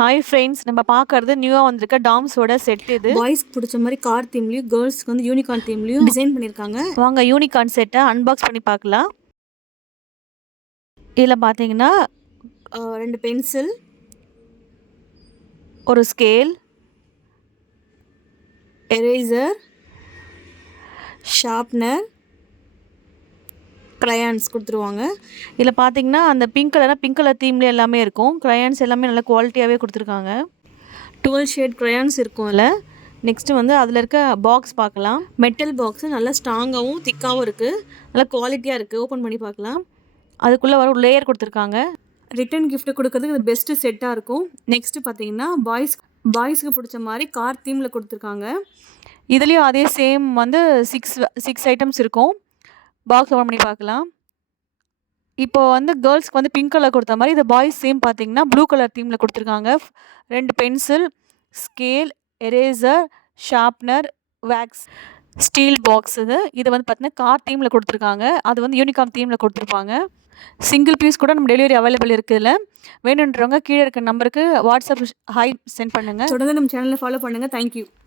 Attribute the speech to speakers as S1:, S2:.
S1: Hi friends நம்ம பார்க்கறது நியூவாக வந்திருக்க டாம்ஸோட செட் இது.
S2: பாய்ஸ்க்கு பிடிச்ச மாதிரி கார் தீம்லையும் கேர்ள்ஸ்க்கு வந்து யூனிகார்ன் தீம்லையும் டிசைன் பண்ணியிருக்காங்க
S1: வாங்க யூனிகார்ன் செட்டை அன்பாக்ஸ் பண்ணி பார்க்கலாம். இதில் பார்த்தீங்கன்னா
S2: ரெண்டு பென்சில்
S1: ஒரு ஸ்கேல்
S2: எரேசர் ஷார்ப்னர் க்ரையான்ஸ் கொடுத்துருவாங்க.
S1: இதில் பார்த்தீங்கன்னா அந்த பிங்க் கலராக பிங்க் கலர் தீம்ல எல்லாமே இருக்கும். க்ரையான்ஸ் எல்லாமே நல்ல குவாலிட்டியாகவே கொடுத்துருக்காங்க.
S2: டுவெல் ஷேட் க்ரையான்ஸ் இருக்கும்
S1: அதில் நெக்ஸ்ட்டு வந்து அதில் இருக்க பாக்ஸ் பார்க்கலாம்.
S2: மெட்டல் பாக்ஸு நல்லா ஸ்ட்ராங்காகவும் திக்காகவும் இருக்குது நல்லா குவாலிட்டியாக இருக்குது ஓப்பன் பண்ணி பார்க்கலாம்.
S1: அதுக்குள்ளே வர ஒரு லேயர் கொடுத்துருக்காங்க.
S2: ரிட்டன் gift கொடுக்கறதுக்கு இது பெஸ்ட்டு செட்டாக இருக்கும். நெக்ஸ்ட்டு பார்த்தீங்கன்னா பாய்ஸ் பாய்ஸ்க்கு பிடிச்ச மாதிரி கார் தீமில் கொடுத்துருக்காங்க.
S1: இதுலேயும் அதே சேம் வந்து சிக்ஸ் சிக்ஸ் ஐட்டம்ஸ் இருக்கும். பாக்ஸ் ஓப்பன் பண்ணி பார்க்கலாம். இப்போ வந்து கேர்ள்ஸ்க்கு வந்து பிங்க் கலர் கொடுத்த மாதிரி இது பாய்ஸ் சேம் பார்த்தீங்கன்னா ப்ளூ கலர் தீமில் கொடுத்துருக்காங்க. ரெண்டு pencil scale eraser sharpener wax steel box இது. இது வந்து பார்த்தீங்கன்னா கார் தீமில் கொடுத்துருக்காங்க. அது வந்து யூனிகார்ன் தீமில் கொடுத்துருப்பாங்க. சிங்கிள் பீஸ் கூட நம்ம டெலிவரி அவைலபிள் இருக்குதுல வேணுன்றவங்க கீழே இருக்க நம்பருக்கு வாட்ஸ்அப் ஹாய் சென்ட் பண்ணுங்கள்
S2: தொடர்ந்து நம்ம சேனலில் ஃபாலோ பண்ணுங்கள் தேங்க்யூ